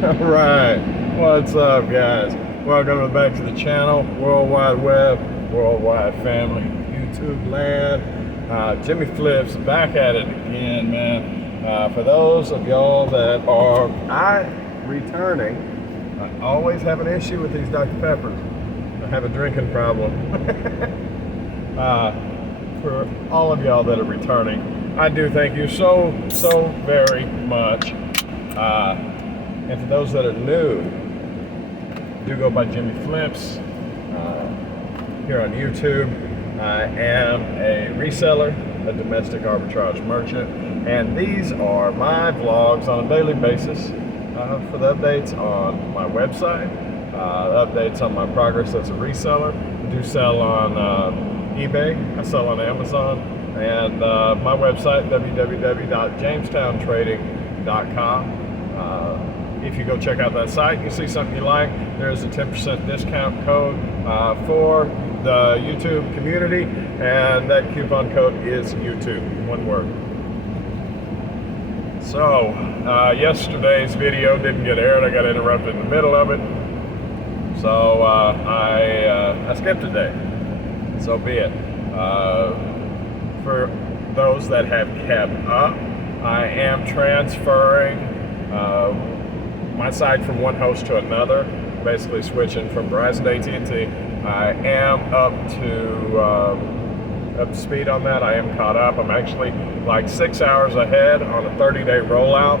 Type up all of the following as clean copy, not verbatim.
Alright, what's up guys? Welcome back to the channel, World Wide Web, Worldwide Family, YouTube land. Jimmy Flips back at it again, man. For those of y'all that are returning, I always have an issue with these Dr. Peppers. I have a drinking problem. For all of y'all that are returning, I do thank you so very much. And for those that are new, do go by Jimmy Flips here on YouTube. I am a reseller, a domestic arbitrage merchant, and these are my vlogs on a daily basis for the updates on my website, updates on my progress as a reseller. I do sell on eBay, I sell on Amazon, and my website, www.jamestowntrading.com. If you go check out that site, you see something you like, there's a 10% discount code for the YouTube community, and that coupon code is YouTube, one word. So, yesterday's video didn't get aired. I got interrupted in the middle of it. So, I skipped a day. So be it. For those that have kept up, I am transferring my site from one host to another, basically switching from Verizon to AT&T. I am up to speed on that. I am caught up. I'm actually like 6 hours ahead on a 30-day rollout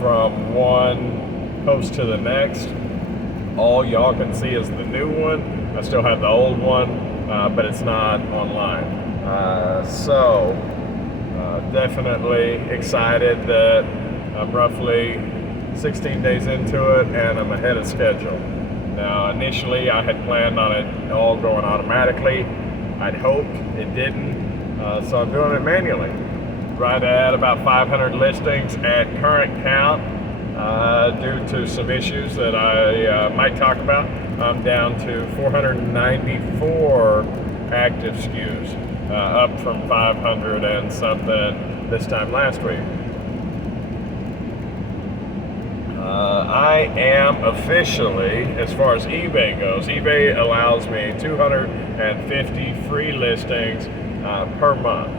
from one host to the next. All y'all can see is the new one. I still have the old one, but it's not online. So definitely excited that I'm roughly 16 days into it and I'm ahead of schedule. Now initially I had planned on it all going automatically. I'd hoped it didn't, so I'm doing it manually. Right at about 500 listings at current count. Due to some issues that I might talk about, I'm down to 494 active SKUs, up from 500 and something this time last week. I am officially, as far as eBay goes, eBay allows me 250 free listings per month,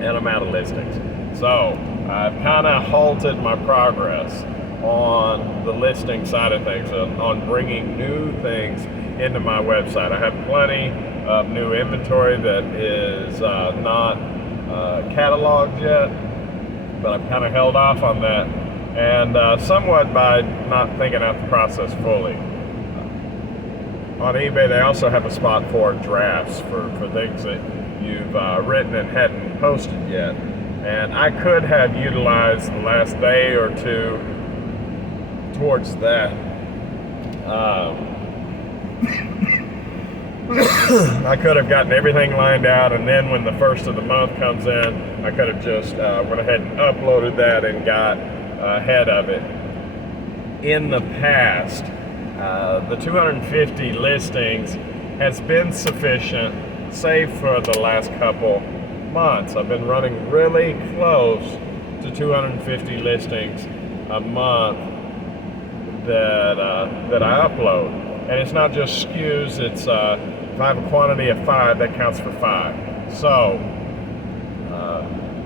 and I'm out of listings. So I've kind of halted my progress on the listing side of things, on bringing new things into my website. I have plenty of new inventory that is not cataloged yet, but I've kind of held off on that, and somewhat by not thinking out the process fully. On eBay, they also have a spot for drafts for things that you've written and hadn't posted yet. And I could have utilized the last day or two towards that. I could have gotten everything lined out, and then when the first of the month comes in, I could have just went ahead and uploaded that and got ahead of it. In the past, the 250 listings has been sufficient, save for the last couple months. I've been running really close to 250 listings a month that I upload, and it's not just SKUs. It's if I have a quantity of 5, that counts for 5. So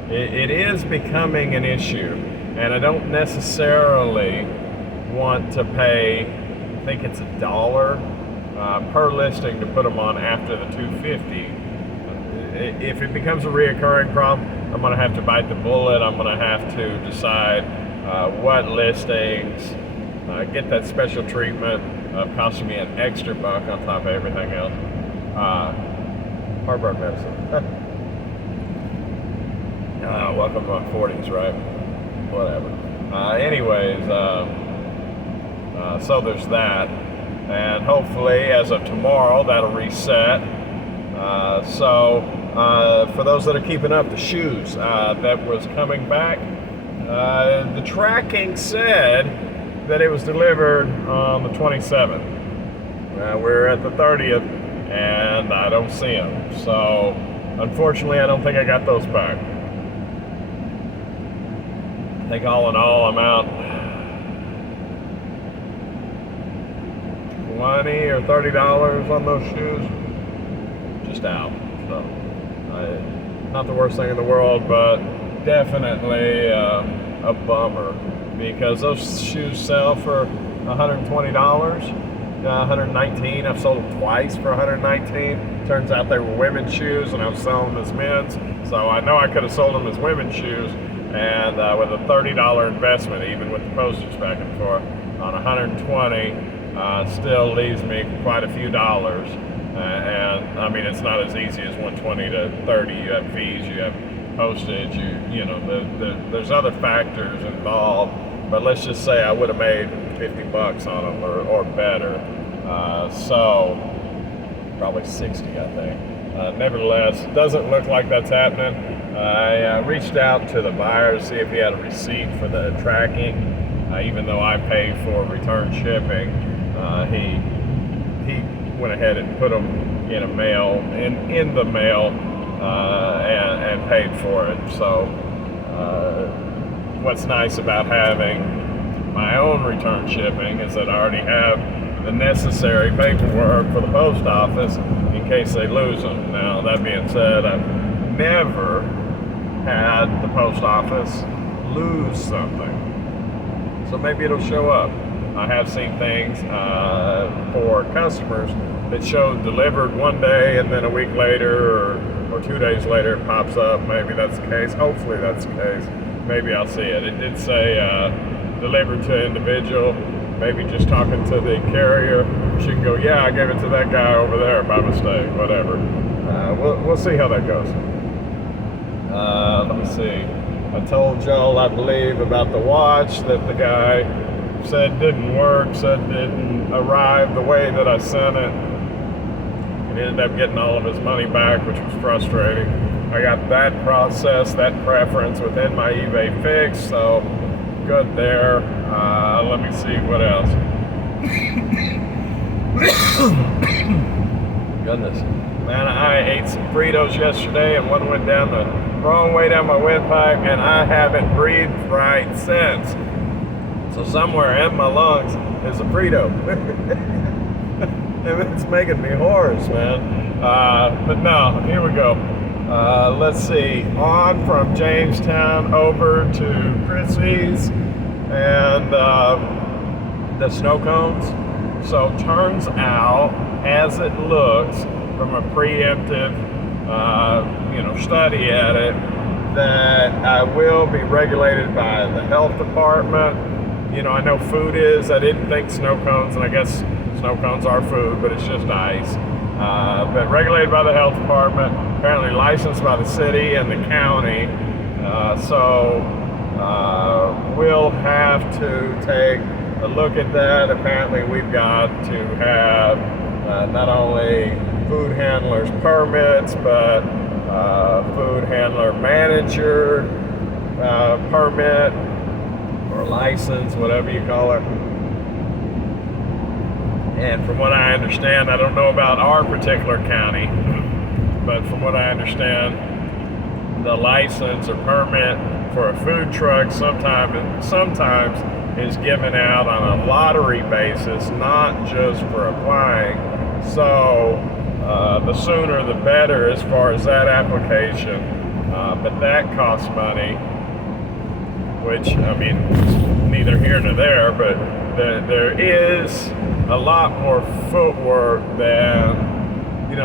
it is becoming an issue, and I don't necessarily want to pay, I think it's $1 per listing to put them on after the 250. If it becomes a reoccurring problem, I'm going to have to bite the bullet. I'm going to have to decide what listings get that special treatment of costing me an extra buck on top of everything else. Heartburn medicine. Welcome to my 40s, right? Whatever. Anyways, so there's that. And hopefully, as of tomorrow, that'll reset. For those that are keeping up, the shoes that was coming back, the tracking said that it was delivered on the 27th. We're at the 30th, and I don't see them. So, unfortunately, I don't think I got those back. I think all in all, I'm out $20 or $30 on those shoes, just out. So not the worst thing in the world, but definitely a bummer, because those shoes sell for $120, $119. I've sold them twice for $119. Turns out they were women's shoes, and I was selling them as men's. So I know I could have sold them as women's shoes, and with a $30 investment, even with the postage back and forth, on 120, still leaves me quite a few dollars. And I mean, it's not as easy as 120 to 30. You have fees, you have postage, you know, there's other factors involved. But let's just say I would have made $50 on them or better. So probably 60, I think. Nevertheless, it doesn't look like that's happening. I reached out to the buyer to see if he had a receipt for the tracking. Even though I paid for return shipping, he went ahead and put them in the mail and paid for it. So what's nice about having my own return shipping is that I already have the necessary paperwork for the post office in case they lose them. Now, that being said, I've never had the post office lose something, so maybe it'll show up. I have seen things for customers that showed delivered one day and then a week later or 2 days later it pops up. Maybe that's the case. Hopefully that's the case. Maybe I'll see it. It did say delivered to individual. Maybe just talking to the carrier, she can go, yeah, I gave it to that guy over there by mistake, whatever. We'll see how that goes. Let me see. I told y'all, I believe, about the watch that the guy said didn't work, said didn't arrive the way that I sent it. He ended up getting all of his money back, which was frustrating. I got that process, that preference within my eBay fix, so good there. Let me see what else. Goodness. Man, I ate some Fritos yesterday, and one went down the wrong way down my windpipe, and I haven't breathed right since. So somewhere in my lungs is a Frito. And it's making me hoarse, man. But no, here we go. Let's see. On from Jamestown over to Chrissy's and the snow cones. So turns out, as it looks from a preemptive study at it, that I will be regulated by the health department. You know, I know food is. I didn't think snow cones, and I guess snow cones are food, but it's just ice. But regulated by the health department, apparently licensed by the city and the county. So we'll have to take a look at that. Apparently we've got to have not only food handlers permits, but food handler manager permit or license, whatever you call it. And from what I understand, I don't know about our particular county, but from what I understand, the license or permit for a food truck sometimes is given out on a lottery basis, not just for applying. So the sooner the better as far as that application, but that costs money, which, I mean, neither here nor there, but there is a lot more footwork than,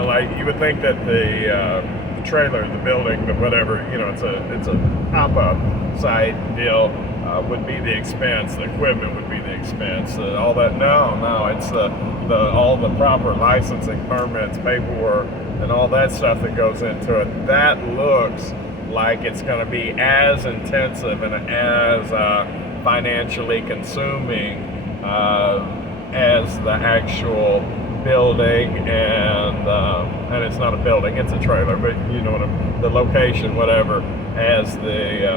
like you would think that the trailer, the building, the whatever, it's a pop-up site deal, would be the expense. The equipment would be the expense. All that, no, it's all the proper licensing, permits, paperwork, and all that stuff that goes into it. That looks like it's going to be as intensive and as financially consuming as the actual building, and it's not a building, it's a trailer, but you know what the location, whatever, as the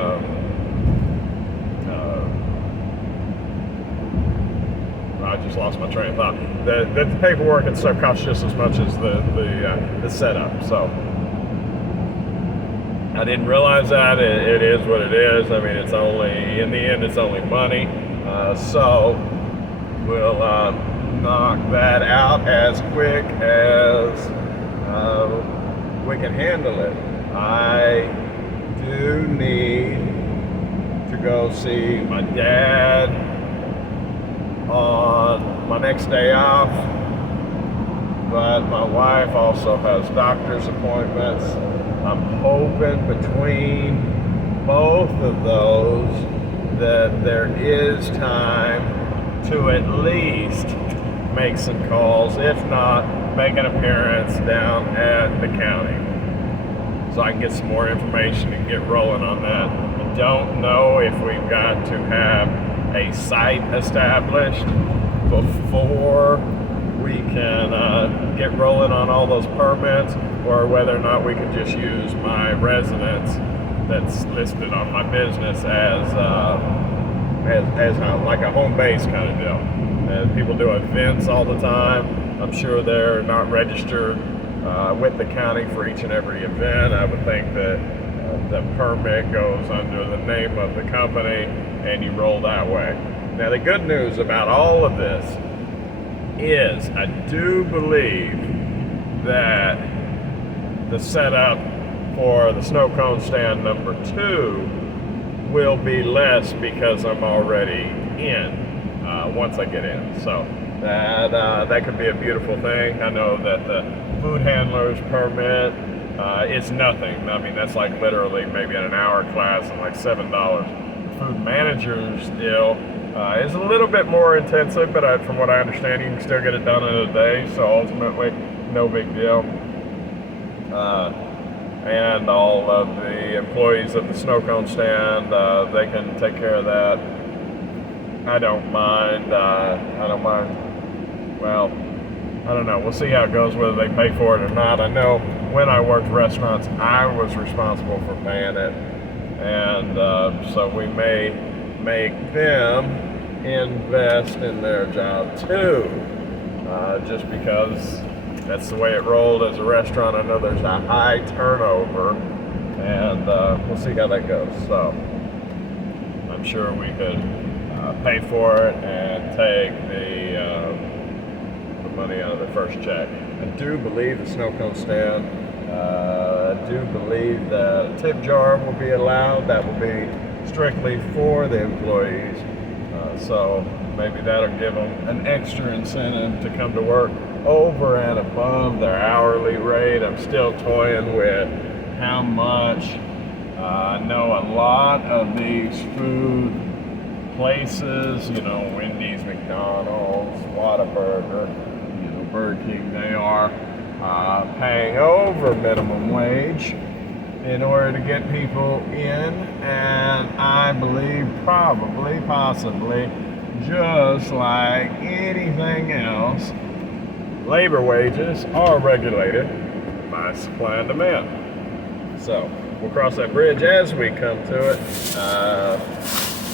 I just lost my train of thought. The paperwork and stuff costs just as much as the setup. So I didn't realize that. It is what it is. I mean, in the end, it's only money. So we'll knock that out as quick as we can handle it. I do need to go see my dad on my next day off, but my wife also has doctor's appointments. I'm hoping between both of those that there is time to at least make some calls, if not make an appearance down at the county, so I can get some more information and get rolling on that. I don't know if we've got to have a site established before we can get rolling on all those permits, or whether or not we can just use my residence that's listed on my business as like a home base kind of deal. And people do events all the time. I'm sure they're not registered with the county for each and every event. I would think that the permit goes under the name of the company and you roll that way. Now, the good news about all of this is I do believe that the setup for the snow cone stand number 2 will be less because I'm already in once I get in. So that could be a beautiful thing. I know that the food handler's permit is nothing. I mean, that's like literally maybe an hour class and like $7. The food manager's deal is a little bit more intensive, but from what I understand, you can still get it done in a day. So ultimately, no big deal. And all of the employees of the snow cone stand, they can take care of that. I don't mind. Well, I don't know. We'll see how it goes, whether they pay for it or not. I know when I worked restaurants, I was responsible for paying it. And so we may make them invest in their job too, just because that's the way it rolled as a restaurant. I know there's a high turnover, and we'll see how that goes. So I'm sure we could pay for it and take the money out of the first check. I do believe the snow cone stand, I do believe that a tip jar will be allowed. That will be strictly for the employees. So maybe that'll give them an extra incentive to come to work over and above their hourly rate. I'm still toying with how much. I know a lot of these food places, you know, Wendy's, McDonald's, Whataburger, you know, Burger King, they are paying over minimum wage in order to get people in, and I believe probably, possibly, just like anything else, labor wages are regulated by supply and demand. So we'll cross that bridge as we come to it,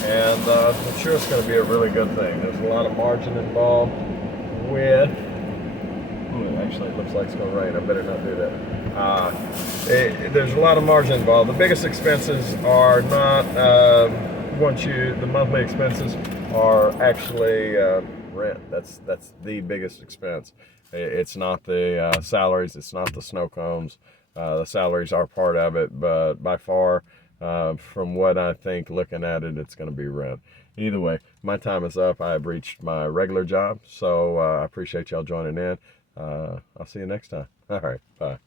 and I'm sure it's going to be a really good thing. There's a lot of margin involved with, actually it looks like it's going to rain, I better not do that. There's a lot of margin involved. The biggest expenses are not, the monthly expenses are actually rent. That's the biggest expense. It's not the salaries, it's not the snow cones. The salaries are part of it, but by far, from what I think, looking at it, it's going to be rent. Either way, my time is up. I've reached my regular job, so I appreciate y'all joining in. I'll see you next time. All right, bye.